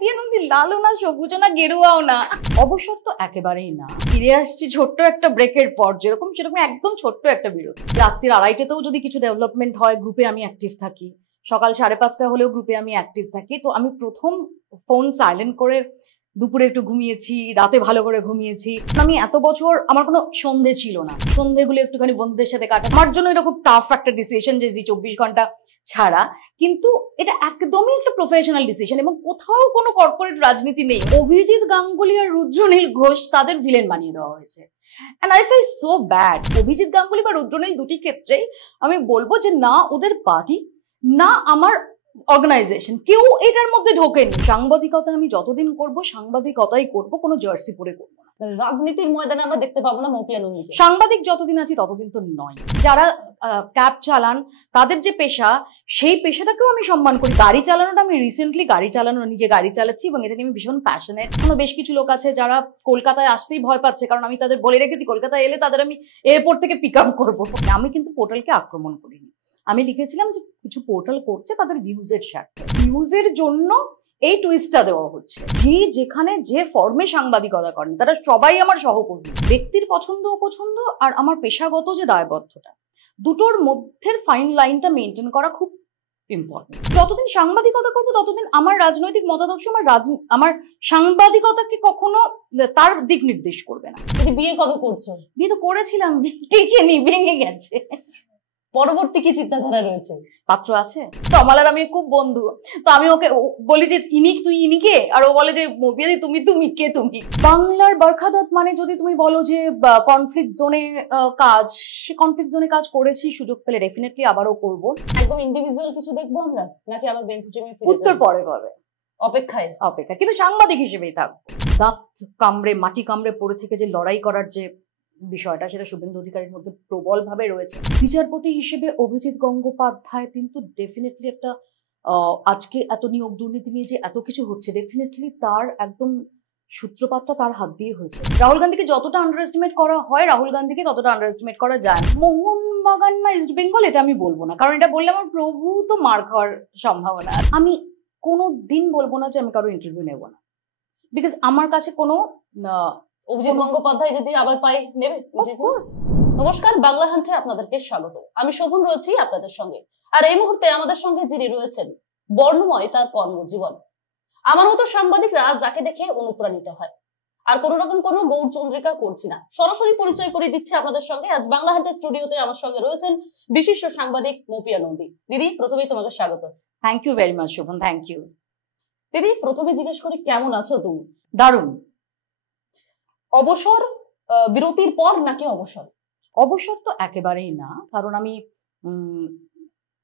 মপিয়া নদী লালও না, সবুজও না, গেরুয়াও না। অবসর তো একেবারেই না। ফিরে আসছি ছোট্ট একটা ব্রেকের পর, যেরকম সেরকম একদম ছোট্ট একটা বিরতি। রাত্রির 2:30তেও যদি কিছু ডেভেলপমেন্ট হয়, গ্রুপে আমি অ্যাক্টিভ থাকি। সকাল 5:30 হলেও গ্রুপে আমি অ্যাক্টিভ থাকি। তো আমি প্রথম ফোন সাইলেন্ট করে দুপুরে একটু ঘুমিয়েছি, রাতে ভালো করে ঘুমিয়েছি। আমি এত বছর আমার কোনো সন্ধে ছিল না, সন্ধেগুলো একটুখানি বন্ধুদের সাথে কাটা। আমার জন্য এটা খুব টাফ একটা ডিসিশন যে 24 ঘন্টা ছাড়া, কিন্তু এটা একদমই একটা প্রফেশনাল ডিসিশন এবং কোথাও কোনো কর্পোরেট রাজনীতি নেই। অভিজিৎ গাঙ্গুলি আর রুদ্রনীল ঘোষ তাদের ভিলেন বানিয়ে দেওয়া হয়েছে। And I feel so bad. Abhijit Ganguly বা রুদ্রনীল দুটি ক্ষেত্রেই আমি বলবো যে না ওদের পার্টি, না আমার অর্গানাইজেশন, কেউ এটার মধ্যে ঢোকেনি। সাংবাদিকতা আমি যতদিন করব সাংবাদিকতাই করব, কোনো জার্সি পরে করব না। রাজনীতির ময়দানে আমরা দেখতে পাবো না মপিয়া নন্দীকে। সাংবাদিক যতদিন আছি ততদিন তো নয়। যারা ক্যাব চালান তাদের যে পেশা, সেই পেশাটাকেও আমি সম্মান করি। গাড়ি চালানোটা আমি রিসেন্টলি নিজে গাড়ি চালাচ্ছি এবং এটাকে আমি ভীষণ প্যাশনেট। এখনো বেশ কিছু লোক আছে যারা কলকাতায় আসতেই ভয় পাচ্ছে, কারণ আমি তাদের বলে রেখেছি কলকাতায় এলে তাদের আমি এয়ারপোর্ট থেকে পিক আপ করবো। আমি কিন্তু পোর্টালকে আক্রমণ করিনি। আমি লিখেছিলাম যে কিছু পোর্টাল করছে তাদের ভিউজের স্বার্থে, ভিউজের জন্য এই টুইস্টটা দেওয়া হচ্ছে। যেখানে যে ফর্মে সাংবাদিকতা করেন তারা সবাই আমার সহকর্মী। ব্যক্তির পছন্দ অপছন্দ আর আমার পেশাগত যে দায়বদ্ধতা, দুটোর মধ্যের ফাইন লাইনটা মেনটেন করা খুব ইম্পর্টেন্ট। যতদিন সাংবাদিকতা করবো ততদিন আমার রাজনৈতিক মতাদর্শ আমার সাংবাদিকতাকে কখনো তার দিক নির্দেশ করবে না। বিয়ে কবে করছো? বিয়ে তো করেছিলাম, টিকেনি, ভেঙে গেছে। পরবর্তী কি চিন্তাধারা রয়েছে? পাত্র আছে, তমালার আমি খুব বন্ধু, তো আমি ওকে বলি যে তুই ইনিকে, আর ও বলে যে মবিয়াদি তুমি কে তুমি। বাংলার বরখাদত মানে যদি তুমি বলো যে কনফ্লিক্ট জোনে কাজ, সে কনফ্লিক্ট জোনে কাজ করেছি, সুযোগ পেলে ডেফিনেটলি আবারও করব। একদম ইন্ডিভিজুয়াল কিছু দেখবো আমরা, নাকি আবার মেইন স্ট্রিমে ফিরে উত্তর পরে পাবে, অপেক্ষা, কিন্তু সাংবাদিক হিসেবেই থাকবো। দাঁত কামড়ে মাটি কামড়ে পড়ে থেকে যে লড়াই করার যে বিষয়টা, সেটা শুভেন্দু অধিকারীর মধ্যে প্রবল ভাবে রয়েছে। বিচারপতি হিসেবে অভিজিৎ গঙ্গোপাধ্যায় কিন্তু ডেফিনেটলি একটা আজকে এত নিয়োগ দুর্নীতি নিয়ে যে এত কিছু হচ্ছে, ডেফিনেটলি তার একদম সূত্রপাতটা তার হাত দিয়ে হয়েছে। রাহুল গান্ধীকে যতটা আন্ডার এস্টিমেট করা হয়, রাহুল গান্ধীকে ততটা আন্ডার এস্টিমেট করা যায়। মোহনবাগান না ইস্ট বেঙ্গল এটা আমি বলবো না, কারণ এটা বললে আমার প্রভু তো মার খাওয়ার সম্ভাবনা। আমি কোনো দিন বলবো না যে আমি কারো ইন্টারভিউ নেবো না, বিকজ আমার কাছে কোনো অভিজিৎ গঙ্গোপাধ্যায় যদি আবার পাই নেবে। নমস্কার, বাংলা হান্টে আপনাদেরকে স্বাগত। আমি শোভন রয়েছি আপনাদের সঙ্গে, আর এই মুহূর্তে আমাদের সঙ্গে যিনি রয়েছেন, বর্ণময় তার কর্মজীবন। আমার মতো সাংবাদিকরা যাকে দেখে অনুপ্রাণিত হয়, আর কোন রকম কোনো গৌরচন্দ্রিকা করছি না, সরাসরি পরিচয় করে দিচ্ছি আপনাদের সঙ্গে। আজ বাংলা হান্টে স্টুডিওতে আমার সঙ্গে রয়েছেন বিশিষ্ট সাংবাদিক মপিয়া নন্দী। দিদি, প্রথমেই তোমাকে স্বাগত। Thank you very much Shovan, thank you. দিদি, প্রথমে জিজ্ঞেস করি কেমন আছো তুমি? দারুণ। অবসর বিরতির পর নাকি অবসর? অবসর তো একেবারেই না, কারণ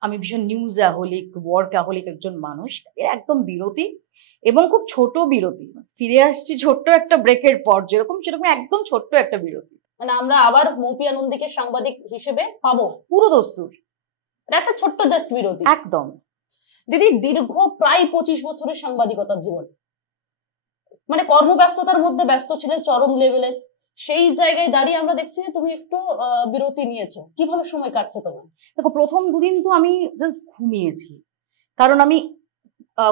আমি ভীষণ নিউজ অ্যাহলিক, ওয়ার্ক অ্যাহলিক একজন মানুষ। একদম বিরতি, এবং খুব ছোট বিরতি। ফিরে আসছি ছোট্ট একটা ব্রেকের পর, যেরকম সেরকম একদম ছোট্ট একটা বিরতি। মানে আমরা আবার মপিয়া নন্দীকে সাংবাদিক হিসেবে পাবো পুরো দস্তুর, একটা ছোট্ট জাস্ট বিরতি। একদম। দিদি, দীর্ঘ প্রায় 25 বছরের সাংবাদিকতার জীবন, মানে কর্মব্যস্ততার মধ্যে ব্যস্ত ছিলেন চরম লেভেলে, সেই জায়গায় দাঁড়িয়ে আমরা দেখছি যে তুমি একটু বিরতি নিয়েছো। কিভাবে সময় কাটছে তোমার? দেখো, প্রথম দুদিন তো আমি জাস্ট ঘুমিয়েছি, কারণ আমি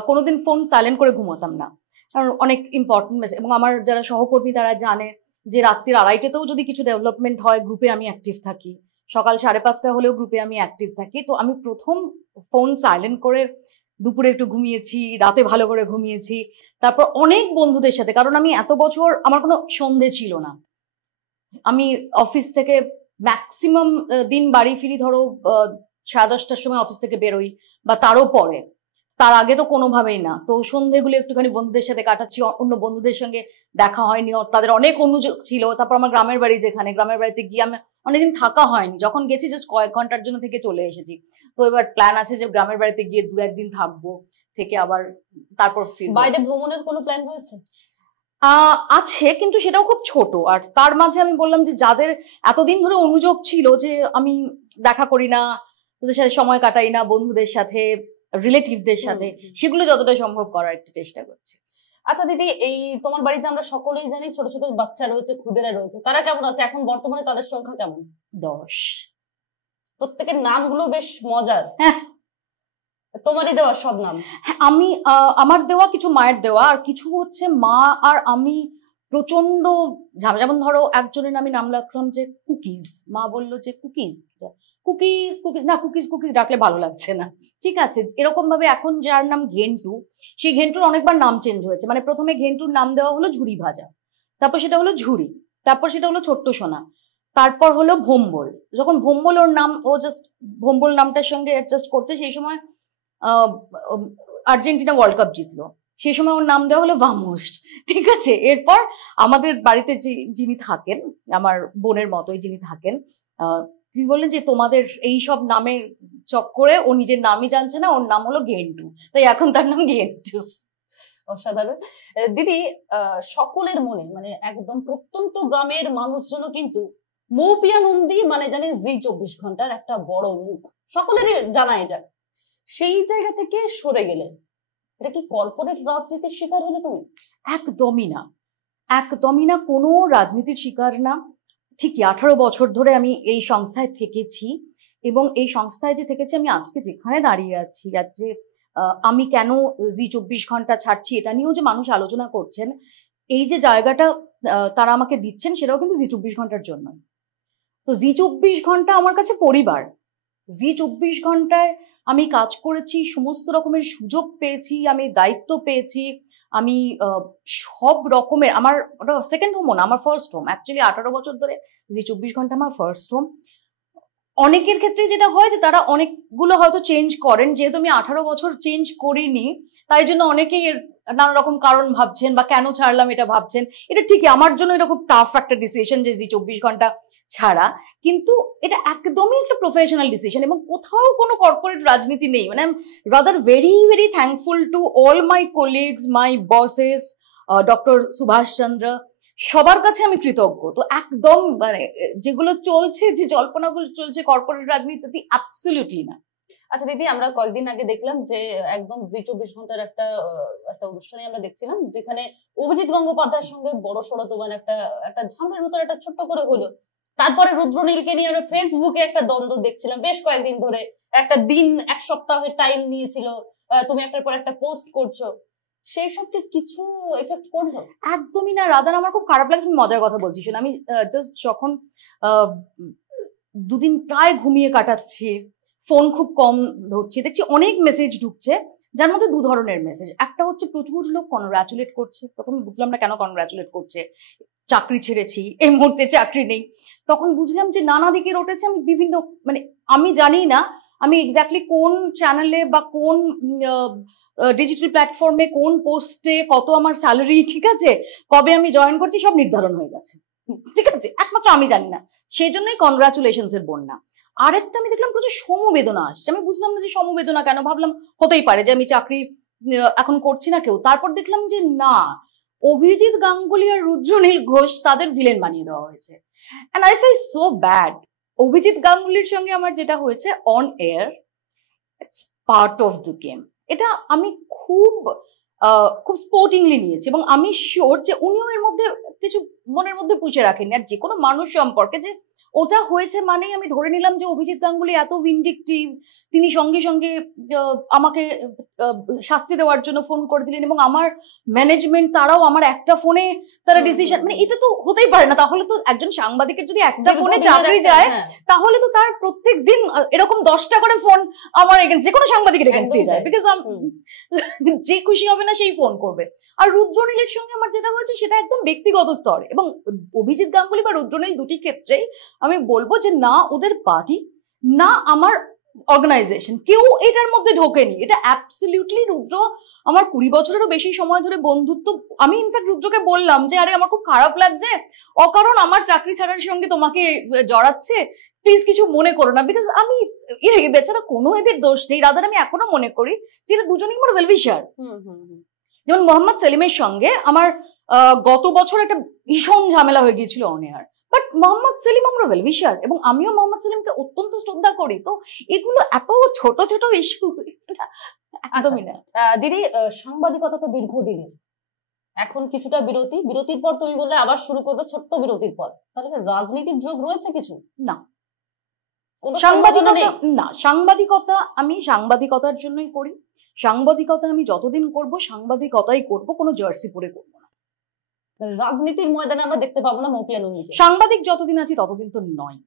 কোনোদিন ফোন সাইলেন্ট করে ঘুমাতাম না, কারণ অনেক ইম্পর্টেন্ট মেসেজ। এবং আমার যারা সহকর্মী তারা জানে যে রাত্রির 2:30তেও যদি কিছু ডেভেলপমেন্ট হয়, গ্রুপে আমি অ্যাক্টিভ থাকি। সকাল 5:30 হলেও গ্রুপে আমি অ্যাক্টিভ থাকি। তো আমি প্রথম ফোন সাইলেন্ট করে দুপুরে একটু ঘুমিয়েছি, রাতে ভালো করে ঘুমিয়েছি। তারপর অনেক বন্ধুদের সাথে, কারণ আমি এত বছর আমার কোনো সন্ধে ছিল না। আমি অফিস থেকে ম্যাক্সিমাম দিন বাড়ি ফিরি ধরো 10:30টার সময় অফিস থেকে বেরোই, বা তারও পরে, তার আগে তো কোনোভাবেই না। তো সন্ধেগুলো একটুখানি বন্ধুদের সাথে কাটাচ্ছি, অন্য বন্ধুদের সঙ্গে দেখা হয়নি, তাদের অনেক অনুযোগ ছিল। তারপর আমার গ্রামের বাড়ি, যেখানে গ্রামের বাড়িতে গিয়ে আমি অনেকদিন থাকা হয়নি, যখন গেছি জাস্ট কয়েক ঘন্টার জন্য থেকে চলে এসেছি। তো এবার প্ল্যান আছে যে গ্রামের বাড়িতে গিয়ে 2-1 দিন থাকবো, থেকে আবার তারপর ফিরবো। বাইরে ভ্রমণের কোনো প্ল্যান রয়েছে? আছে, কিন্তু সেটাও খুব ছোট। আর তার মাঝে আমি বললাম যে যাদের এতদিন ধরে অনুযোগ ছিল যে আমি দেখা করি না, তাদের সাথে সময় কাটাই না, বন্ধুদের সাথে, রিলেটিভদের সাথে, সেগুলো যতটা সম্ভব করার একটু চেষ্টা করছি। আচ্ছা দিদি, এই তোমার বাড়িতে আমরা সকলেই জানি ছোট ছোট বাচ্চা রয়েছে, খুদেরা রয়েছে, তারা কেমন আছে এখন বর্তমানে? তাদের সংখ্যা কেমন? 10। প্রত্যেকের নামগুলো বেশ মজার। তোমারই দেওয়া সব নাম? হ্যাঁ, আমি আমার দেওয়া কিছু, মায়ের দেওয়া, আর কিছু হচ্ছে মা আর আমি প্রচন্ড ঝামেলা। যেমন ধরো একজনের আমি নাম রাখলাম যে কুকিজ, মা বললো যে কুকিজ কুকিজ কুকিজ না, কুকিজ কুকিজ ডাকলে ভালো লাগছে না, ঠিক আছে। এরকম ভাবে এখন যার নাম ঘেন্টু, সেই ঘেন্টুর অনেকবার নাম চেঞ্জ হয়েছে। মানে প্রথমে ঘেন্টুর নাম দেওয়া হলো ঝুরি ভাজা, তারপর সেটা হলো ঝুরি, তারপর সেটা হলো ছোট্ট সোনা, তারপর হলো ভোম্বল। যখন ভোম্বল ওর নাম, ও জাস্ট ভোম্বল নামটার সঙ্গে অ্যাডজাস্ট করছে, সেই সময় আর্জেন্টিনা ওয়ার্ল্ড কাপ জিতলো, সেই সময় ওর নাম দেওয়া হলো ভামোস, ঠিক আছে। এরপর আমাদের বাড়িতে যিনি থাকেন, আমার বোনের মতোই যিনি থাকেন, তিনি বললেন যে তোমাদের এই সব নামের চক্করে ও নিজের নামই জানছে না, ওর নাম হলো গেন্টু, তাই এখন তার নাম গেন্টু। অসাধারণ। দিদি, সকলের মনে মানে একদম প্রত্যন্ত গ্রামের মানুষজনও কিন্তু মৌপিয়া নন্দী মানে জানে জি 24 ঘন্টার একটা বড় মুখ, সকলেরই জানা এটা। সেই জায়গা থেকে সরে গেলে এটা কি কর্পোরেট রাজনীতির শিকার হলে তুমি? একদমই না, একদমই না, কোনো রাজনীতির শিকার না। ঠিকই 18 বছর ধরে আমি এই সংস্থায় থেকেছি, এবং এই সংস্থায় যে থেকেছি, আমি আজকে যেখানে দাঁড়িয়ে আছি, আজ যে আমি কেন জি 24 ঘন্টা ছাড়ছি এটা নিয়েও যে মানুষ আলোচনা করছেন, এই যে জায়গাটা তারা আমাকে দিচ্ছেন, সেটাও কিন্তু জি 24 ঘন্টার জন্য। তো জি 24 ঘন্টা আমার কাছে পরিবার। জি 24 ঘন্টায় আমি কাজ করেছি, সমস্ত রকমের সুযোগ পেয়েছি, আমি দায়িত্ব পেয়েছি, আমি সব রকমের, আমার ওটা সেকেন্ড হোমও না, আমার ফার্স্ট হোম। অ্যাকচুয়ালি 18 বছর ধরে জি 24 ঘন্টা আমার ফার্স্ট হোম। অনেকের ক্ষেত্রে যেটা হয় যে তারা অনেকগুলো হয়তো চেঞ্জ করেন, যেহেতু আমি 18 বছর চেঞ্জ করিনি, তাই জন্য অনেকেই নানা রকম কারণ ভাবছেন বা কেন ছাড়লাম এটা ভাবছেন। এটা ঠিকই আমার জন্য এটা খুব টাফ একটা ডিসিশন যে জি 24 ঘন্টা ছাড়া, কিন্তু এটা একদমই একটা প্রফেশনাল ডিসিশন, এবং কোথাও কোনো কর্পোরেট রাজনীতি নেই। মানে I am rather very very thankful to all my colleagues, my bosses, doctor Subhash Chandra, সবার কাছে আমি কৃতজ্ঞ। তো একদম মানে যেগুলো চলছে, যে জল্পনাগুলো চলছে কর্পোরেট রাজনীতি, অ্যাবসলিউটলি না। আচ্ছা দিদি, আমরা কয়েকদিন আগে দেখলাম যে একদম জি 24 ঘন্টার একটা অনুষ্ঠানে আমরা দেখছিলাম, যেখানে অভিজিৎ গঙ্গোপাধ্যায়ের সঙ্গে বড় সড়ো তোমার একটা ঝামেলার মতো একটা ছোট্ট করে হলো। তারপরে রুদ্রনীলকে নিয়ে আমরা ফেসবুকে একটা দ্বন্দ্ব দেখছিলাম বেশ কয়েকদিন ধরে, একটা দিন এক সপ্তাহের টাইম নিয়েছিল, তুমি একটার পর একটা পোস্ট করছো, সেই সবটি কিছু এফেক্ট করলো? একদমই না রাদান, আমার খুব খারাপ লাগছে। আমি মজার কথা বলছি, শোন, আমি জাস্ট যখন দুদিন প্রায় ঘুমিয়ে কাটাচ্ছি, ফোন খুব কম ধরছি, দেখছি অনেক মেসেজ ঢুকছে, যার মধ্যে দু ধরনের মেসেজ। একটা হচ্ছে প্রচুর লোক কনগ্রাচুলেট করছে, প্রথমে বুঝলাম না কেন কনগ্রাচুলেট করছে, চাকরি ছেড়েছি, এই মুহূর্তে চাকরি নেই। তখন বুঝলাম যে নানা দিকে রটেছে। আমি বিভিন্ন, মানে আমি জানি না আমি এক্স্যাক্টলি কোন চ্যানেলে বা কোন ডিজিটাল প্ল্যাটফর্মে কোন পোস্টে কত আমার স্যালারি, ঠিক আছে, কবে আমি জয়েন করছি, সব নির্ধারণ হয়ে গেছে, ঠিক আছে, একমাত্র আমি জানি না, সেই জন্যই কনগ্রাচুলেশনস এর বন্যা। আরেকটা আমি দেখলাম প্রচুর সমবেদনা আসছে। আমি বুঝলাম না যে সমবেদনা কেন, ভাবলাম হতেই পারে যে আমি চাকরি এখন করছি না কেউ। তারপর দেখলাম যে না, অভিজিৎ গাঙ্গুলি আর রুদ্রনীল ঘোষ তাদের ভিলেন বানিয়ে দেওয়া হয়েছে, and I feel so bad. Abhijit গাঙ্গুলির সঙ্গে আমার যেটা হয়েছে on air, it's part of the game. এটা আমি খুব খুব স্পোর্টিংলি নিয়েছি, এবং আমি শিওর যে উনিও এর মধ্যে কিছু মনের মধ্যে পুষে রাখেনি। আর যে কোনো মানুষ সম্পর্কে যে ওটা হয়েছে মানেই আমি ধরে নিলাম যে অভিজিৎ গাঙ্গুলি এত ভিন্ডিকটিভ, তিনি সঙ্গে সঙ্গে আমাকে শাস্তি দেওয়ার জন্য ফোন করে দিলেন, এবং আমার ম্যানেজমেন্ট তারাও আমার একটা ফোনে তারা ডিসিশন, মানে এটা তো হতেই পারে না। তাহলে তো একজন সাংবাদিকের যদি একটা ফোনে চাকরি যায়, তাহলে তো তার প্রত্যেক দিন এরকম 10টা করে ফোন আমার এগেন্স্ট, যে কোনো সাংবাদিকের এগেন্স্টে যায়, বিকজ যে খুশি হবে না সেই ফোন করবে। আর রুদ্রনীলের সঙ্গে আমার যেটা হয়েছে সেটা একদম ব্যক্তিগত স্তরে, এবং অভিজিৎ গাঙ্গুলি বা রুদ্রনীল দুটি ক্ষেত্রেই আমি বলবো যে না ওদের পার্টি, না আমার অর্গানাইজেশন, কেউ এটার মধ্যে ঢোকেনি। এটা অ্যাবসলিউটলি রুদ্র আমার 20 বছরেরও বেশি সময় ধরে বন্ধুত্ব। আমি ইনফ্যাক্ট রুদ্রকে বললাম যে আরে আমার খুব খারাপ লাগছে, অকারণ আমার চাকরি ছাড়ার সঙ্গে তোমাকে জড়াচ্ছে, প্লিজ কিছু মনে করো না, বিকজ আমি বেচারা কোনো এদের দোষ নেই। রাদার আমি এখনো মনে করি যে এরা দুজনেই আমার ওয়েলউইশার। যেমন মোহাম্মদ সেলিমের সঙ্গে আমার গত বছর একটা ভীষণ ঝামেলা হয়ে গিয়েছিল on air, but Mohammad Selim আমরা ওয়েলউইশার, এবং আমিও মোহাম্মদ সেলিমকে অত্যন্ত শ্রদ্ধা করি। তো এগুলো এত ছোট ছোট ইস্যু একদমই না। দিদি, সাংবাদিকতা তো দীর্ঘদিনের, এখন কিছুটা বিরতির পর তুমি বললে আবার শুরু করবে ছোট্ট বিরতির পর, তাহলে রাজনীতির যোগ রয়েছে কিছু? না, সাংবাদিকতা না, সাংবাদিকতা আমি সাংবাদিকতার জন্যই করি, সাংবাদিকতা আমি যতদিন করব সাংবাদিকতাই করব, কোনো জার্সি পরে করবো না। রাজনীতির ময়দানে আমরা দেখতে পাবো না মৌপিয়া নন্দীকে? সাংবাদিক যতদিন আছি ততদিন তো নয়।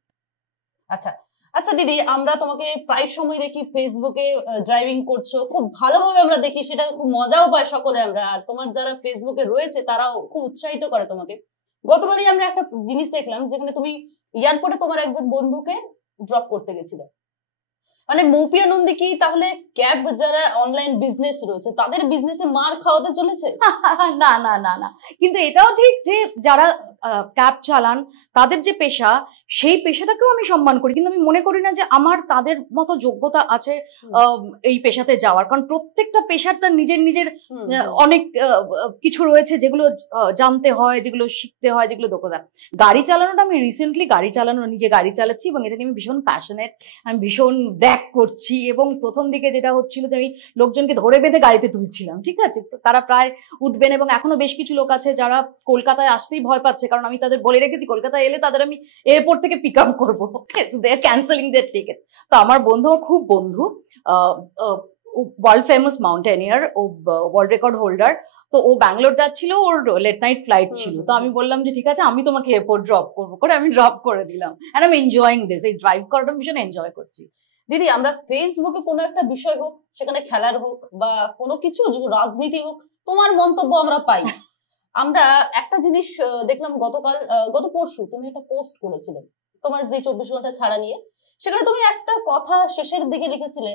আচ্ছা আচ্ছা দিদি, আমরা তোমাকে প্রায় সময় দেখি ফেসবুকে ড্রাইভিং করছো, খুব ভালোভাবে আমরা দেখি, সেটা খুব মজাও পায় সকলে আমরা, আর তোমার যারা ফেসবুকে রয়েছে তারাও খুব উৎসাহিত করে তোমাকে। গতকালই আমরা একটা জিনিস দেখলাম যেখানে তুমি এয়ারপোর্টে তোমার একজন বন্ধুকে ড্রপ করতে গেছিলে। মানে মৌপিয়া নন্দী কি তাহলে ক্যাব যারা অনলাইন বিজনেস রয়েছে তাদের বিজনেসে মার খাওয়াতে চলেছে? না না না না, কিন্তু এটাও ঠিক যে যারা ক্যাব চালান তাদের যে পেশা, সেই পেশাটাকেও আমি সম্মান করি, কিন্তু আমি মনে করি না যে আমার তাদের মতো যোগ্যতা আছে এই পেশাতে যাওয়ার। কারণ প্রত্যেকটা পেশার তার নিজের নিজের অনেক কিছু রয়েছে যেগুলো জানতে হয়, যেগুলো শিখতে হয়, যেগুলো দক্ষতা। গাড়ি চালানোটা আমি রিসেন্টলি নিজে গাড়ি চালাচ্ছি এবং এটাকে আমি ভীষণ প্যাশনেট, আমি ভীষণ ব্যাক করছি। এবং প্রথম দিকে যেটা হচ্ছিল যে আমি লোকজনকে ধরে বেঁধে গাড়িতে তুলছিলাম, ঠিক আছে, তারা প্রায় উঠবেন, এবং এখনো বেশ কিছু লোক আছে যারা কলকাতায় আসতেই ভয় পাচ্ছে, কারণ আমি তাদের বলে রেখেছি কলকাতায় এলে তাদের আমি এয়ারপোর্ট থেকে পিক আপ করবো, দে আর ক্যান্সেলিং দেয়ার টিকেট। তো আমার বন্ধু, আমার খুব বন্ধু, ওয়ার্ল্ড ফেমাস মাউন্টেনিয়ার, ও ওয়ার্ল্ড রেকর্ড হোল্ডার, তো ও ব্যাঙ্গালোর যাচ্ছিল, ওর লেট নাইট ফ্লাইট ছিল। তো আমি বললাম যে ঠিক আছে আমি তোমাকে এয়ারপোর্ট ড্রপ করবো, করে আমি ড্রপ করে দিলাম। And I am enjoying this, এই ড্রাইভ করাটা ভীষণ এনজয় করছি। দিদি, আমরা ফেসবুকে কোনো একটা বিষয় হোক, সেখানে খেলার হোক বা কোনো কিছু রাজনীতি হোক, তোমার মন্তব্য আমরা পাই। আমরা একটা জিনিস দেখলাম গত পরশু তুমি একটা পোস্ট করেছিলে তোমার যে 24 ঘন্টা ছাড়া নিয়ে, সেখানে তুমি একটা কথা শেষের দিকে লিখেছিলে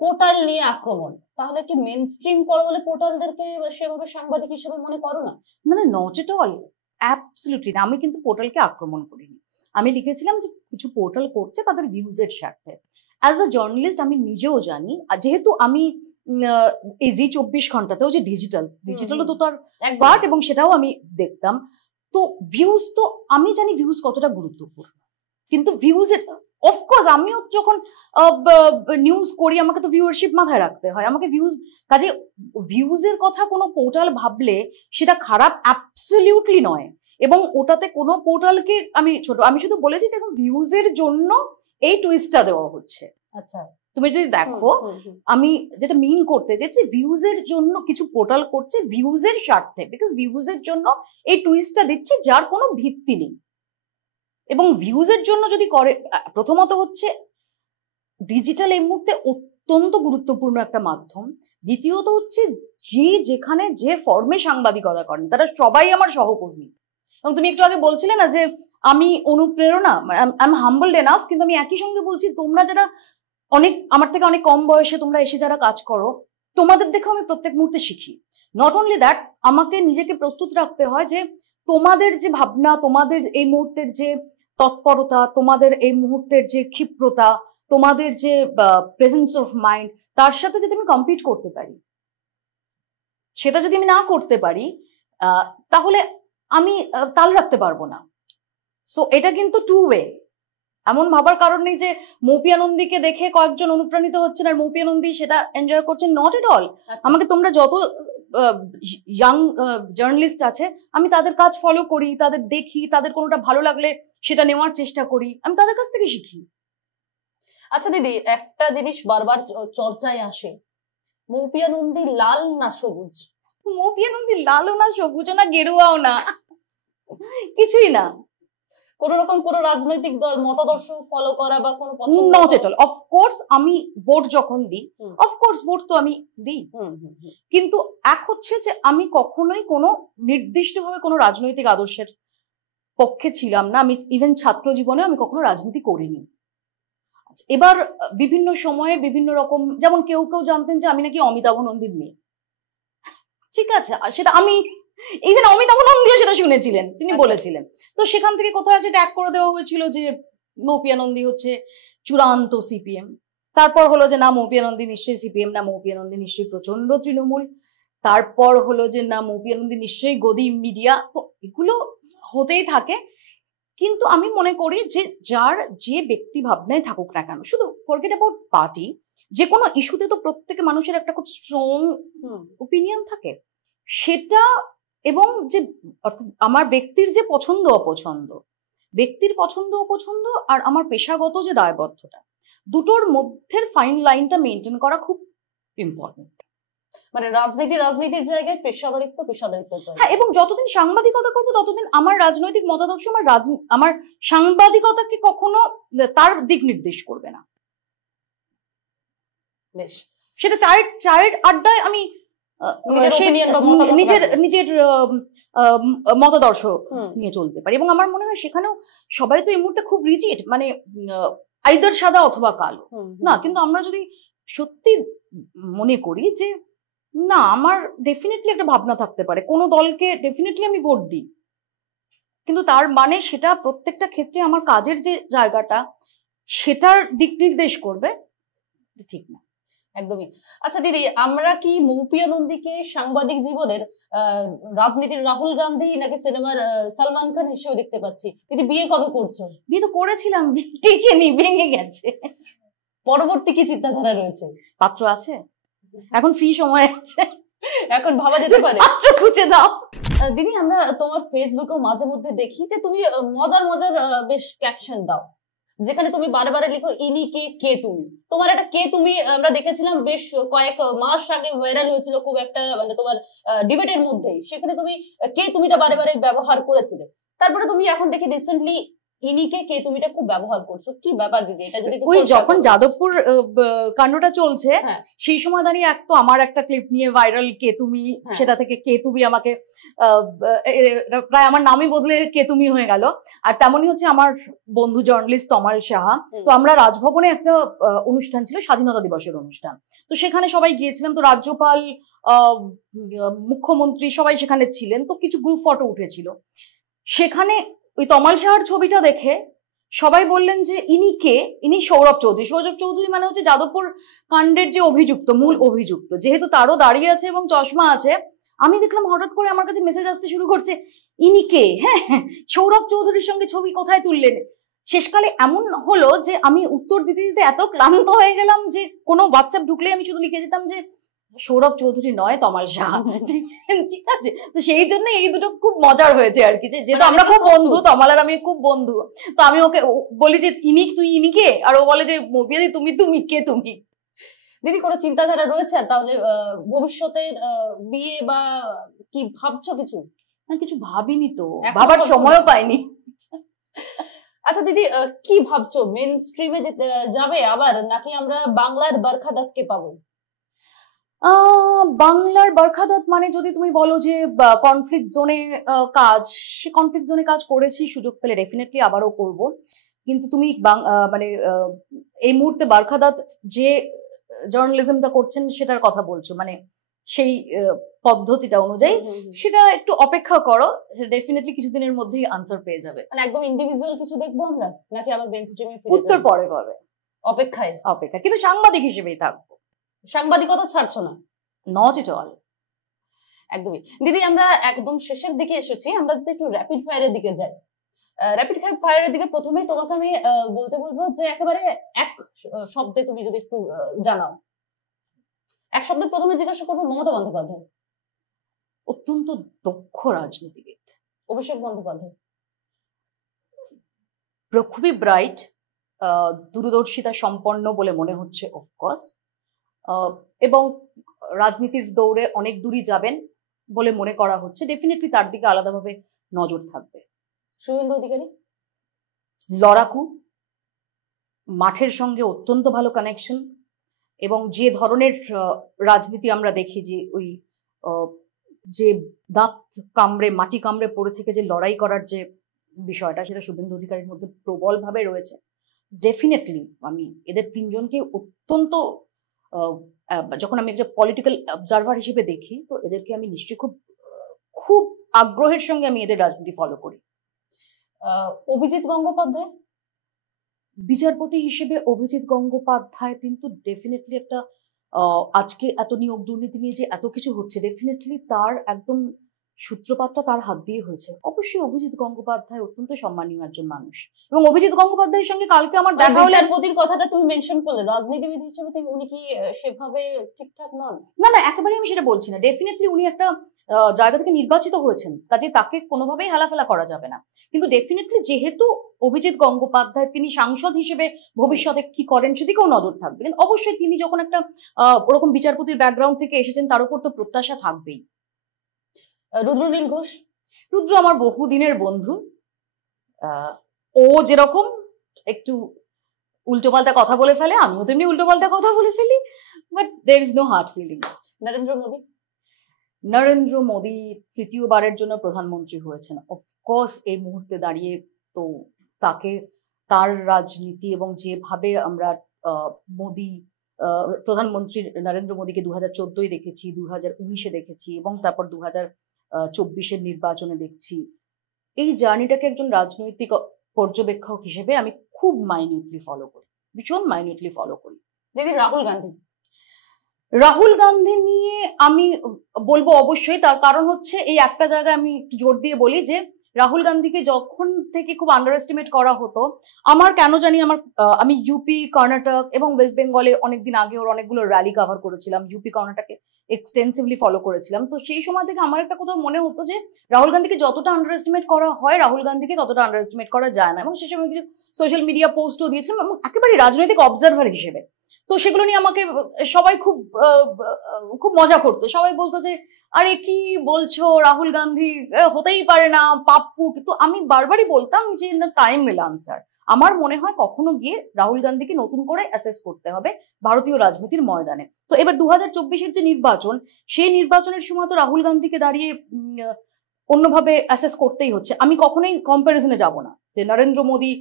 পোর্টাল নিয়ে আক্রমণ। তাহলে কি মেইন স্ট্রিম করো বলে পোর্টালদেরকে সেভাবে সাংবাদিক হিসেবে মনে করো না? মানে নট এট অল, অ্যাবসলিউটলি না। আমি কিন্তু পোর্টালকে আক্রমণ করিনি। আমি লিখেছিলাম যে কিছু পোর্টাল করছে তাদের ভিউজের স্বার্থে। অ্যাজ আ জার্নালিস্ট আমি নিজেও জানি, যেহেতু আমি এই জি 24 ঘন্টাতেও যে ডিজিটালও তো তার পার্ট, এবং সেটাও আমি দেখতাম। তো ভিউজ, তো আমি জানি ভিউজ কতটা গুরুত্বপূর্ণ, কিন্তু ভিউজের অফকোর্স আমিও যখন নিউজ করি আমাকে তো ভিউয়ারশিপ মাথায় রাখতে হয়, আমাকে কাজে ভিউজের কথা কোনো পোর্টাল ভাবলে সেটা খারাপ অ্যাবসলিউটলি নয়। এবং ওটাতে কোনো পোর্টালকে আমি শুধু বলেছি দেখুন ভিউজের জন্য এই টুইস্টটা দেওয়া হচ্ছে। আচ্ছা, তুমি যদি দেখো আমি যেটা মিন করতে চাইছি, ভিউজের জন্য কিছু পোর্টাল করছে ভিউজের স্বার্থে, বিকজ ভিউজের জন্য এই টুইস্টটা দিচ্ছে যার কোনো ভিত্তি নেই। এবং ভিউজের জন্য যদি করে, প্রথমত হচ্ছে ডিজিটাল এই মুহূর্তে অত্যন্ত গুরুত্বপূর্ণ একটা মাধ্যম। দ্বিতীয়ত হচ্ছে যেখানে যে ফর্মে সাংবাদিকতা করেন তারা সবাই আমার সহকর্মী। এবং তুমি একটু আগে বলছিলে না যে আমি অনুপ্রেরণা, আই এম হাম্বলড এনাফ, কিন্তু আমি একই সঙ্গে বলছি তোমরা যারা আমার থেকে অনেক কম বয়সে তোমরা এসে যারা কাজ করো, তোমাদের দেখেও আমি প্রত্যেক মুহূর্তে শিখি। নট অনলি দ্যাট, আমাকে নিজেকে প্রস্তুত রাখতে হয় যে তোমাদের যে ভাবনা, তোমাদের এই মুহূর্তের যে তৎপরতা, তোমাদের এই মুহূর্তের যে ক্ষিপ্রতা, তোমাদের যে প্রেজেন্স অফ মাইন্ড, তার সাথে যদি আমি কম্পিট করতে পারি, সেটা যদি আমি না করতে পারি তাহলে আমি তাল রাখতে পারবো না। সো এটা কিন্তু টু ওয়ে। এমন ভাবার কারণ নেই যে মৌপিয়া নন্দীকে দেখে কয়েকজন অনুপ্রাণিত হচ্ছেন আর মৌপিয়া নন্দী সেটা এনজয় করছেন, নট এট অল। আমাকে তোমরা যত ইয়াং জার্নালিস্ট আছে আমি তাদের কাজ ফলো করি, তাদের দেখি, তাদের কোনোটা ভালো লাগলে সেটা নেওয়ার চেষ্টা করি, আমি তাদের কাছ থেকে শিখি। আচ্ছা দিদি, একটা জিনিস বারবার চর্চায় আসে, মৌপিয়া নন্দী লাল না সবুজ? মৌপিয়া নন্দী লালও না, সবুজও না, গেরুয়াও না, কিছুই না। কোন রকম কোন রাজনৈতিক দল মতাদর্শ ফলো করা বা কোনো নট এট অল। অফকোর্স আমি ভোট যখন দিই, অফকোর্স ভোট তো আমি দিই, কিন্তু এক হচ্ছে যে আমি কখনোই কোনো নির্দিষ্টভাবে কোনো রাজনৈতিক আদর্শের পক্ষে ছিলাম না। আমি ইভেন ছাত্র জীবনে আমি কখনো রাজনীতি করিনি। এবার বিভিন্ন সময়ে বিভিন্ন রকম, যেমন কেউ কেউ জানতেন যে আমি নাকি অমিতাভ নন্দীর মেয়ে, ঠিক আছে, সেটা আমি ইভেন অমিতাভ নন্দীও সেটা শুনেছিলেন, তিনি বলেছিলেন। তো সেখান থেকে কোথায় যে ট্যাগ করে দেওয়া হয়েছিল যে মৌপিয়া নন্দী হচ্ছে চূড়ান্ত সিপিএম। তারপর হলো যে না মৌপিয়া নন্দী নিশ্চয়ই সিপিএম না, মৌপিয়া নন্দী নিশ্চয়ই প্রচন্ড তৃণমূল। তারপর হলো যে না মৌপিয়া নন্দী নিশ্চয়ই গদি মিডিয়া। তো এগুলো হতেই থাকে, কিন্তু আমি মনে করি যে যার যে ব্যক্তি ভাবনায় থাকুক না কেন, শুধু ফরগেট অ্যাবাউট পার্টি, যে কোনো ইস্যুতে তো প্রত্যেক মানুষের একটা খুব স্ট্রং ওপিনিয়ন থাকে, সেটা এবং যে আমার ব্যক্তির যে পছন্দ অপছন্দ, ব্যক্তির পছন্দ অপছন্দ আর আমার পেশাগত যে দায়বদ্ধতা, দুটোর মধ্যের ফাইন লাইনটা মেনটেন করা খুব ইম্পর্টেন্ট। মানে রাজনীতির জায়গায় পেশাদারিত্বের জায়গায়। হ্যাঁ, এবং যতদিন সাংবাদিকতা করবো ততদিন আমার রাজনৈতিক মতাদর্শ আমার সাংবাদিকতাকে কখনো তার দিক নির্দেশ করবে না। বেশ, সেটা চায়ের আড্ডায় আমি নিজের মতাদর্শ নিয়ে চলতে পারি, এবং আমার মনে হয় সেখানেও সবাই তো এই মুহূর্তে খুব রিজিড, মানে আইদার সাদা অথবা কালো না। কিন্তু আমরা যদি সত্যি মনে করি যে না, আমার ডেফিনেটলি একটা ভাবনা থাকতে পারে, কোনো দলকে ডেফিনেটলি আমি ভোট দিই, কিন্তু তার মানে সেটা প্রত্যেকটা ক্ষেত্রে আমার কাজের যে জায়গাটা সেটার দিক নির্দেশ করবে, ঠিক না। একদমই। আচ্ছা দিদি, আমরা কি মৌপিয়া নন্দীকে সাংবাদিক জীবনের রাজনীতির রাহুল গান্ধী নাকি সিনেমার সালমান খান হিসেবে দেখতে পাচ্ছি? দিদি বিয়ে কবে করছো? বিয়ে তো করেছিলাম, টিকেনি, ভেঙে গেছে। পরবর্তী কি চিন্তাধারা রয়েছে? পাত্র আছে, এখন ফ্রি সময় আছে, এখন ভাবা যেতে পারে। পাত্র খুঁজে দাও। দিদি, আমরা তোমার ফেসবুকে মাঝে মধ্যে দেখি যে তুমি মজার বেশ ক্যাপশন দাও, যেখানে তুমি বারে বারে লিখো ইনি কে তুমি। তোমার একটা কে তুমি আমরা দেখেছিলাম বেশ কয়েক মাস আগে ভাইরাল হয়েছিল খুব একটা, মানে তোমার ডিবেটের মধ্যেই, সেখানে তুমি কে তুমিটা বারে বারে ব্যবহার করেছিলে। তারপরে তুমি এখন দেখি রিসেন্টলি ইনিকে কে তুমিটা খুব ব্যবহার করছো, কি ব্যাপার দিদি? এটা যদি ওই যখন যাদবপুর কাণ্ডটা চলছে সেই সময় দাঁড়িয়ে এক তো আমার একটা ক্লিপ নিয়ে ভাইরাল কে তুমি, সেটা থেকে কে তুমি আমাকে প্রায় আমার নামই বদলে কে তুমি হয়ে গেল। আর তেমনই হচ্ছে আমার বন্ধু জার্নালিস্ট তমাল সাহা, তো আমরা রাজভবনে একটা অনুষ্ঠান ছিল, স্বাধীনতা দিবসের অনুষ্ঠান, তো সেখানে সবাই গিয়েছিলাম, তো রাজ্যপাল, মুখ্যমন্ত্রী সবাই সেখানে ছিলেন, তো কিছু গ্রুপ ফটো উঠেছিল। সেখানে ওই তমাল সাহার ছবিটা দেখে সবাই বললেন যে ইনি কে? ইনি সৌরভ চৌধুরী। সৌরভ চৌধুরী মানে হচ্ছে যাদবপুর কাণ্ডের যে অভিযুক্ত, মূল অভিযুক্ত, যেহেতু তারও দাঁড়িয়ে আছে এবং চশমা আছে। আমি দেখলাম হঠাৎ করে আমার কাছে মেসেজ আসতে শুরু করছে, ইনি কে? হ্যাঁ, সৌরভ চৌধুরীর সঙ্গে ছবি কোথায় তুললেন? শেষকালে এমন হলো যে আমি উত্তর দিতে দিতে এত ক্লান্ত হয়ে গেলাম যে কোনো হোয়াটসঅ্যাপ ঢুকলে আমি শুধু লিখে যেতাম যে সৌরভ চৌধুরী নয়, তমাল সাহা। ঠিক আছে, তো সেই জন্য এই দুটো খুব মজার হয়েছে আর কি, যেহেতু আমরা খুব বন্ধু, তমাল আর আমি খুব বন্ধু, তো আমি ওকে বলি যে তুই ইনি কে, আর ও বলে যে মৌপিয়া দি তুমি কে তুমি। দিদি, কোনো চিন্তাধারা রয়েছে তাহলে ভবিষ্যতের বিয়ে বা কি ভাবছো? কিছু না, কিছু ভাবিনি, তো ভাবার সময়ও পাইনি। আচ্ছা দিদি, কি ভাবছো? মেন স্ট্রিমে যাবে আবার, নাকি আমরা বাংলার বরখাদাতকে পাবো? বাংলার বরখাদত মানে যদি তুমি বলো যে কনফ্লিক্ট জোনে কাজ, সে কনফ্লিক্ট জোনে কাজ করেছি, সুযোগ পেলে ডেফিনেটলি আবারও করব। কিন্তু তুমি মানে এই মুহূর্তে বরখাদত যে জার্নালিজমটা করছেন সেটার কথা বলছো, মানে সেই পদ্ধতিটা অনুযায়ী, সেটা একটু অপেক্ষা করো, ডেফিনেটলি কিছুদিনের মধ্যেই আনসার পেয়ে যাবে। মানে একদম ইন্ডিভিজুয়াল কিছু দেখবো আমরা, নাকি আবার মেইন স্ট্রিমে উত্তর পরে পাবে? অপেক্ষা, কিন্তু সাংবাদিক হিসেবেই থাকবো, সাংবাদিকতা ছাড়ছো না? Not at all. একদমই। দিদি, আমরা একদম শেষের দিকে এসেছি, আমরা যদি একটু র্যাপিড ফায়ারের দিকে যাই। র্যাপিড ফায়ারের দিকে প্রথমেই তোমাকে আমি বলতে বলবো যে একেবারে এক শব্দে তুমি যদি একটু জানাও। এক শব্দে প্রথমে জিজ্ঞাসা করবো মমতা বন্দ্যোপাধ্যায়। অত্যন্ত দক্ষ রাজনীতিবিদ। অভিষেক বন্দ্যোপাধ্যায়। খুবই ব্রাইট, দূরদর্শিতা সম্পন্ন বলে মনে হচ্ছে অফকোর্স, এবং রাজনীতির দৌড়ে অনেক দূরই যাবেন বলে মনে করা হচ্ছে। ডেফিনেটলি তার দিকে আলাদাভাবে নজর থাকবে। শুভেন্দু অধিকারী লড়াকু, মাঠের সঙ্গে অত্যন্ত ভালো কানেকশন, এবং যে ধরনের রাজনীতি আমরা দেখি, যে ওই যে দাঁত কামড়ে মাটি কামড়ে পড়ে থেকে যে লড়াই করার যে বিষয়টা, সেটা শুভেন্দু অধিকারীর মধ্যে প্রবলভাবে রয়েছে। ডেফিনেটলি আমি এদের তিনজনকে অত্যন্ত, যখন আমি একটা পলিটিক্যাল অবজারভার হিসেবে দেখি, তো এদেরকে আমি নিশ্চয়ই খুব আগ্রহের সঙ্গে আমি এদের রাজনীতি ফলো করি। অভিজিৎ গঙ্গোপাধ্যায় বিচারপতি হিসেবে অভিজিৎ গঙ্গোপাধ্যায় কিন্তু ডেফিনেটলি একটা, আজকে এত নিয়োগ দুর্নীতি নিয়ে যে এত কিছু হচ্ছে, ডেফিনেটলি তার একদম সূত্রপাতটা তার হাত দিয়ে হয়েছে। অবশ্যই অভিজিৎ গঙ্গোপাধ্যায় অত্যন্ত সম্মানীয় একজন মানুষ, এবং অভিজিৎ গঙ্গোপাধ্যায়ের সঙ্গে কালকে আমার দেখা হলো। বিচারপতির কথাটা তুমি মেনশন করলে, রাজনীতিবিদ হিসেবে উনি কি সেভাবে ঠিকঠাক নন? না, একেবারেই আমি সেটা বলছি না। ডেফিনেটলি উনি একটা জায়গা থেকে নির্বাচিত হয়েছেন, কাজে তাকে কোনোভাবেই হেলাফেলা করা যাবে না। কিন্তু ডেফিনেটলি যেহেতু অভিজিৎ গঙ্গোপাধ্যায়, তিনি সাংসদ হিসেবে ভবিষ্যতে কি করেন সেদিকেও নজর থাকবে। কিন্তু অবশ্যই তিনি যখন একটা ওরকম বিচারপতির ব্যাকগ্রাউন্ড থেকে এসেছেন, তার উপর তো প্রত্যাশা থাকবেই। রুদ্রনীল ঘোষ? রুদ্র আমার বহুদিনের বন্ধু। ও যেরকম একটু উল্টোপাল্টা কথা বলে ফেলে, আমিও তেমনি উল্টোপাল্টা কথা বলে ফেলি, but there is no hard feeling. Narendra Modi? Narendra Modi তৃতীয়বারের জন্য প্রধানমন্ত্রী হয়েছেন। অফকোর্স এই মুহূর্তে দাঁড়িয়ে তো তাকে, তার রাজনীতি এবং যেভাবে আমরা মোদী প্রধানমন্ত্রী নরেন্দ্র মোদীকে 2014 দেখেছি, 2019 দেখেছি এবং তারপর 2024 নির্বাচনে দেখছি, এই জার্নিটাকে একজন রাজনৈতিক পর্যবেক্ষক হিসেবে আমি খুব মাইনিউটলি ফলো করি, ভীষণ মাইনিউটলি ফলো করি। দিদি রাহুল গান্ধী? রাহুল গান্ধী নিয়ে আমি বলবো অবশ্যই, তার কারণ হচ্ছে এই একটা জায়গায় আমি একটু জোর দিয়ে বলি যে রাহুল গান্ধীকে যখন থেকে খুব আন্ডার এস্টিমেট করা হতো, আমার কেন জানি আমি ইউপি, কর্ণাটক এবং ওয়েস্ট বেঙ্গলে অনেকদিন আগে ওর অনেকগুলো র্যালি কভার করেছিলাম, ইউপি কর্ণাটকে এক্সটেন্সিভলি ফলো করেছিলাম। তো সেই সময় থেকে আমার একটা কোথাও মনে হতো যে রাহুল গান্ধীকে যতটা আন্ডার এস্টিমেট করা হয়, রাহুল গান্ধীকে ততটা আন্ডার এস্টিমেট করা যায় না। এবং সেই সময় কিছু সোশ্যাল মিডিয়া পোস্টও দিয়েছিলাম এবং একেবারে রাজনৈতিক অবজারভার হিসেবে। তো সেগুলো নিয়ে আমাকে সবাই খুব খুব মজা করতো, সবাই বলতো যে আরে কি বলছো, রাহুল গান্ধী হতেই পারে না, পাপ্পু। কিন্তু আমি বারবারই বলতাম যে টাইম উইল আনসার। আমার মনে হয় কখনো গিয়ে রাহুল গান্ধীকে নতুন করে অ্যাসেস করতে হবে ভারতীয় রাজনীতির ময়দানে। তো এবার 2024 যে নির্বাচন, সেই নির্বাচনের সময় তো রাহুল গান্ধীকে দাঁড়িয়ে অন্যভাবে অ্যাসেস করতেই হচ্ছে। আমি কখনোই কম্প্যারিজনে যাব না যে নরেন্দ্র মোদী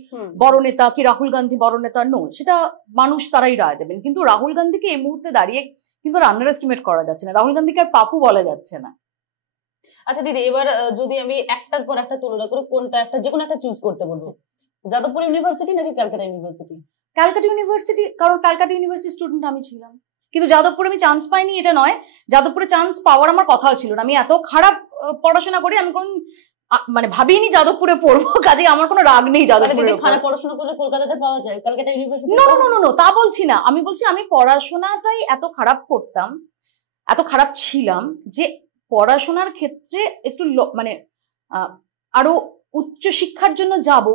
বড় নেতা কি রাহুল গান্ধী বড় নেতা, নো, সেটা মানুষ তারাই রায় দেবেন। কিন্তু রাহুল গান্ধীকে এই মুহূর্তে দাঁড়িয়ে কিন্তু আন্ডার এস্টিমেট করা যাচ্ছে না, রাহুল গান্ধীকে আর পাপু বলা যাচ্ছে না। আচ্ছা দিদি, এবার যদি আমি একটার পর একটা তুলনা করে কোনটা একটা, যে কোনো একটা চুজ করতে বলবো, যাদবপুর ইউনিভার্সিটি নাকি ক্যালকাটা ইউনিভার্সিটি? ক্যালকাটা ইউনিভার্সিটি, কারণ ক্যালকাটা ইউনিভার্সিটি স্টুডেন্ট আমি ছিলাম। কিন্তু যাদবপুরে আমি চান্স পাইনি এটা নয়, যাদবপুরে চান্স পাওয়ার আমার কথাও ছিল না। আমি এত খারাপ পড়াশোনা করি, আমি কোন মানে ভাবিনি যাদবপুরে পড়বো, কাজে আমার কোনো রাগ নেই যাদবপুরে। খারাপ পড়াশোনা করলে কলকাতাতে পাওয়া যায়, Calcutta university? No no no no, তা বলছি না। আমি বলছি আমি পড়াশোনাটাই এত খারাপ করতাম, এত খারাপ ছিলাম যে পড়াশোনার ক্ষেত্রে একটু মানে আরো উচ্চ শিক্ষার জন্য যাব,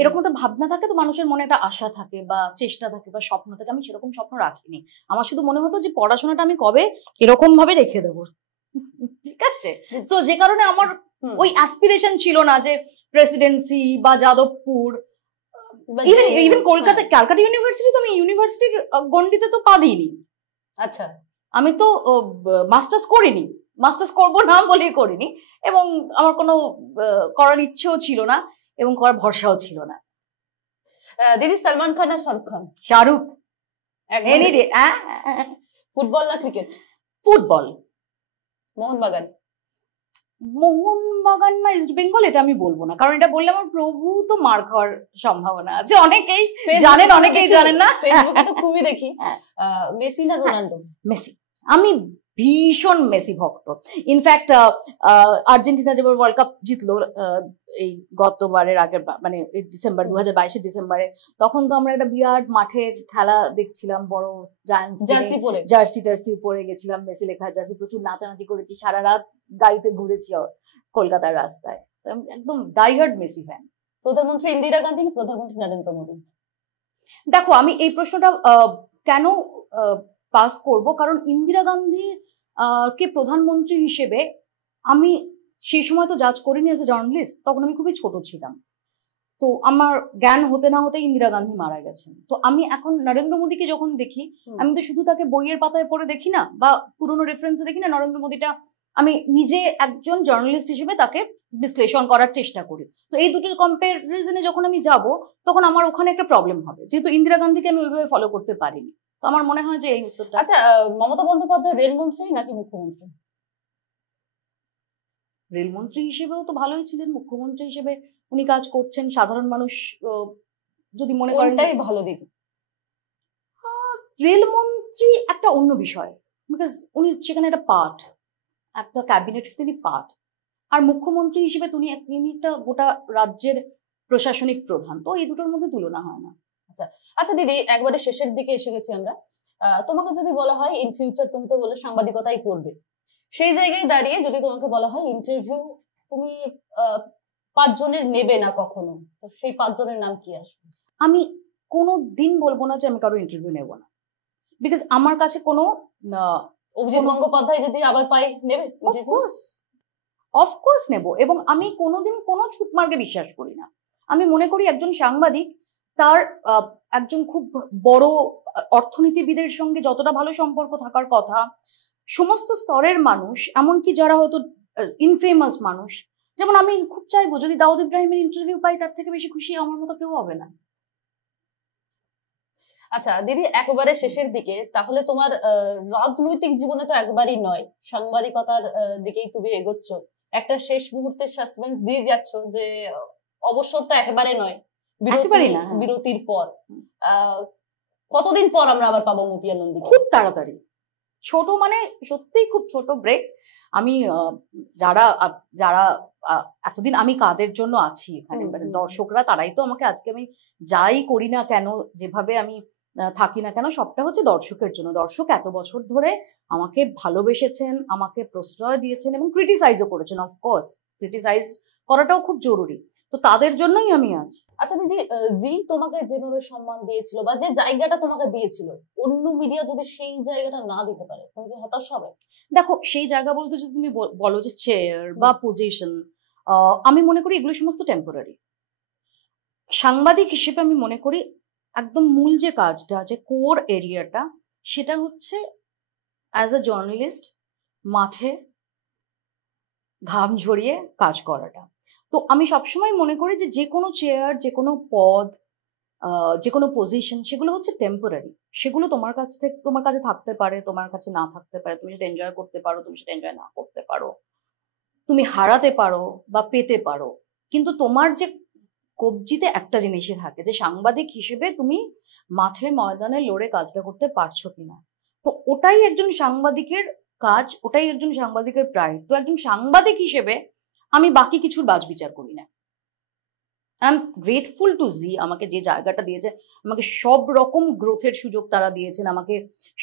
এরকম একটা ভাবনা থাকে তো, মানুষের মনে একটা আশা থাকে বা চেষ্টা থাকে বা স্বপ্ন থাকে। আমি সেরকম স্বপ্ন রাখিনি। আমার শুধু মনে হতো যে পড়াশোনাটা আমি কবে এরকম ভাবে রেখে দেবো, ঠিক আছে? সো যে কারণে আমার ওই অ্যাসপিরেশন ছিল না যে প্রেসিডেন্সি বা যাদবপুর, ইভেন কলকাতা ক্যালকাটা ইউনিভার্সিটি তো আমি ইউনিভার্সিটির গণ্ডিতে তো পা দিইনি। আচ্ছা, আমি তো মাস্টার্স করিনি, মাস্টার্স করবো না বলে করিনি, এবং আমার কোনো করার ইচ্ছেও ছিল না এবং করার ভরসাও ছিল না। দিদি সালমান খান আর Shahrukh Khan? Shahrukh, any day. Football না ক্রিকেট? ফুটবল। মোহনবাগান? মোহনবাগান না ইস্ট বেঙ্গল, এটা আমি বলবো না, কারণ এটা বললে আমার প্রভু তো মার খাওয়ার সম্ভাবনা আছে। অনেকেই জানেন, অনেকেই জানেন না, ফেসবুকে তো খুবই দেখি। মেসি না রোনাল্ডো? মেসি। আমি ভীষণ মেসি ভক্ত। ইনফ্যাক্ট আর্জেন্টিনা যেবার ওয়ার্ল্ড কাপ জিতলো এই গতবারের আগের মানে ডিসেম্বর 2022 ডিসেম্বরে, তখন তো আমরা একটা বিরাট মাঠে খেলা দেখছিলাম, বড় জার্সি টার্সি পরে গেছিলাম, মেসি লেখা জার্সি, প্রচুর নাচানাচি করেছি, সারা রাত গাড়িতে ঘুরেছি কলকাতার রাস্তায়, একদম ডাইহার্ড মেসি ফ্যান। প্রধানমন্ত্রী ইন্দিরা গান্ধী না প্রধানমন্ত্রী নরেন্দ্র মোদী? দেখো, আমি এই প্রশ্নটা কেন পাস করব, কারণ ইন্দিরা গান্ধী কে প্রধানমন্ত্রী হিসেবে আমি সেই সময় তো জাজ করিনি এজ এ জার্নালিস্ট, তখন আমি খুবই ছোট ছিলাম। তো আমার জ্ঞান হতে না হতে ইন্দিরা গান্ধী মারা গেছেন। তো আমি এখন নরেন্দ্র মোদীকে যখন দেখি, আমি তো শুধু তাকে বইয়ের পাতায় পড়ে দেখি না বা পুরোনো রেফারেন্সে দেখি না, নরেন্দ্র মোদীটা আমি নিজে একজন জার্নালিস্ট হিসেবে তাকে বিশ্লেষণ করার চেষ্টা করি। তো এই দুটো কম্পারিজনে যখন আমি যাব, তখন আমার ওখানে একটা প্রবলেম হবে, যেহেতু ইন্দিরা গান্ধীকে আমি ওইভাবে ফলো করতে পারিনি। তো আমার মনে হয় যে এই উত্তরটা। আচ্ছা, মমতা বন্দ্যোপাধ্যায় রেলমন্ত্রী নাকি মুখ্যমন্ত্রী? রেলমন্ত্রী হিসেবেও তো ভালোই ছিলেন, মুখ্যমন্ত্রী হিসেবে উনি কাজ করছেন। সাধারণ মানুষ যদি মনে করেন ভালো দিক, রেলমন্ত্রী একটা অন্য বিষয়, বিকজ উনি সেখানে একটা পার্ট, একটা ক্যাবিনেটের তিনি পার্ট। আর মুখ্যমন্ত্রী হিসেবে তিনি একটা গোটা রাজ্যের প্রশাসনিক প্রধান। তো এই দুটোর মধ্যে তুলনা হয় না। আচ্ছা আচ্ছা দিদি, একবারে শেষের দিকে এসে গেছি আমরা। তোমাকে যদি বলা হয় ইন ফিউচার, তুমি তো বলে সাংবাদিকতাই করবে, সেই জায়গায় দাঁড়িয়ে যদি তোমাকে বলা হয় ইন্টারভিউ তুমি 5 জনের নেবে না কখনো, তো সেই 5 জনের নাম কি আসবে? আমি কোনো দিন বলবো না যে আমি কারো ইন্টারভিউ নেব না, বিকজ আমার কাছে কোনো অভিজিৎ গঙ্গোপাধ্যায় যদি আবার পাই নেবে? অফকোর্স নেব। এবং আমি কোনোদিন কোনো ছুটমার্গে বিশ্বাস করি না। আমি মনে করি একজন সাংবাদিক তার একজন খুব বড় অর্থনীতিবিদের সঙ্গে যতটা ভালো সম্পর্ক থাকার কথা, সমস্ত স্তরের মানুষ, এমনকি যারা হয়তো ইনফেমাস মানুষ, যেমন আমি খুব চাইবো যদি দাউদ ইব্রাহিমের ইন্টারভিউ পাই, তার থেকে বেশি খুশি আমার মতো কেউ হবে না। আচ্ছা দিদি, একেবারে শেষের দিকে, তাহলে তোমার রাজনৈতিক জীবনে তো একবারই নয়, সাংবাদিকতার দিকেই তুমি এগোচ্ছ, একটা শেষ মুহূর্তের সাসপেন্স দিয়ে যাচ্ছ যে অবসর তো একেবারে নয়, বিরতির পর কতদিন পর আমরা আবার পাবো মৌপিয়া নন্দী? খুব তাড়াতাড়ি, ছোট মানে সত্যিই খুব ছোট ব্রেক। আমি যারা যারা এতদিন আমি কাদের জন্য আছি এখানে, মানে দর্শকরা, তারাই তো আমাকে আজকে আমি যাই করি না কেন, যেভাবে আমি থাকি না কেন, সবটা হচ্ছে দর্শকের জন্য। দর্শক এত বছর ধরে আমাকে ভালোবেসেছেন, আমাকে প্রশ্রয় দিয়েছেন এবং ক্রিটিসাইজও করেছেন। অফকোর্স ক্রিটিসাইজ করাটাও খুব জরুরি, তো তাদের জন্যই আমি আছি। আচ্ছা দিদি, জি তোমাকে যেভাবে সম্মান দিয়েছিল বা যে জায়গাটা তোমাকে দিয়েছিল, অন্য মিডিয়া যদি সেই জায়গাটা না দিতে পারে, তুমি কি হতাশ হবে? দেখো, সেই জায়গা বলতে যদি তুমি বলো যে চেয়ার বা পজিশন, আমি মনে করি এগুলো সমস্ত টেম্পোরারি। সাংবাদিক হিসেবে আমি মনে করি একদম মূল যে কাজটা, যে কোর এরিয়াটা, সেটা হচ্ছে অ্যাজ আ জার্নালিস্ট মাঠে ঘাম ঝরিয়ে কাজ করাটা। তো আমি সবসময় মনে করি যে যে কোনো চেয়ার, যে কোনো পদ, যে কোনো পজিশন, সেগুলো হচ্ছে টেম্পোরারি। সেগুলো তোমার কাছে থাকতে পারে, তোমার কাছে না থাকতে পারে। তুমি সেটা এনজয় করতে পারো, তুমি সেটা এনজয় না করতে পারো, তুমি হারাতে পারো বা পেতে পারো, কিন্তু তোমার যে কবজিতে একটা জিনিসই থাকে, যে সাংবাদিক হিসেবে তুমি মাঠে ময়দানে লড়ে কাজটা করতে পারছো কিনা। তো ওটাই একজন সাংবাদিকের কাজ, ওটাই একজন সাংবাদিকের প্রাইড। তো একজন সাংবাদিক হিসেবে আমি বাকি কিছুর বাছবিচার করি না। আই এম গ্রেটফুল টু জি, আমাকে যে জায়গাটা দিয়েছে, আমাকে সব রকম গ্রোথের সুযোগ তারা দিয়েছেন, আমাকে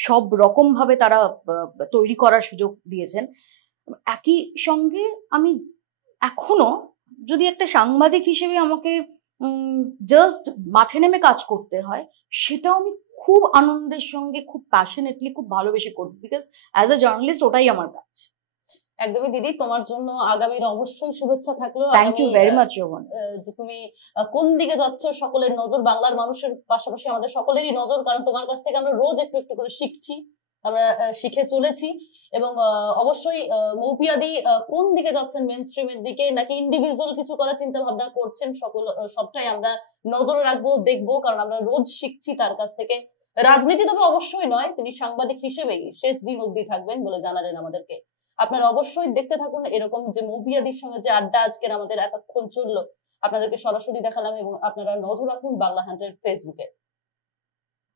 সব রকম ভাবে তারা তৈরি করার সুযোগ দিয়েছেন। একই সঙ্গে আমি এখনো যদি একটা সাংবাদিক হিসেবে আমাকে জাস্ট মাঠে নেমে কাজ করতে হয়, সেটাও আমি খুব আনন্দের সঙ্গে, খুব প্যাশনেটলি, খুব ভালোবেসে করব, বিকজ অ্যাজ এ জার্নালিস্ট ওটাই আমার কাজ। একদমই দিদি, তোমার জন্য আগামীর অবশ্যই শুভেচ্ছা থাকলো। Thank you very much Rohan. যে তুমি কোন দিকে যাচ্ছ, সকলের নজর বাংলার মানুষের পাশাপাশি আমাদের সকলেরই নজর, কারণ তোমার কাছ থেকে আমরা রোজ একটু একটু করে শিখছি, আমরা শিখে চলেছি। এবং অবশ্যই মৌপিয়াদি কোন দিকে যাচ্ছেন, মেইন স্ট্রিমের দিকে নাকি ইন্ডিভিজুয়াল কিছু করার চিন্তা ভাবনা করছেন, সবটাই আমরা নজরে রাখবো, দেখবো, কারণ আমরা রোজ শিখছি তার কাছ থেকে। রাজনীতি তবে অবশ্যই নয়, তিনি সাংবাদিক হিসেবেই শেষ দিন অবধি থাকবেন বলে জানালেন আমাদেরকে। আপনারা অবশ্যই দেখতে থাকুন এরকম যে মৌপিয়াদির সঙ্গে যে আড্ডা আজকের আমাদের এতক্ষণ চললো, আপনাদেরকে সরাসরি দেখালাম, এবং আপনারা নজর রাখুন বাংলা হান্টের ফেসবুকে।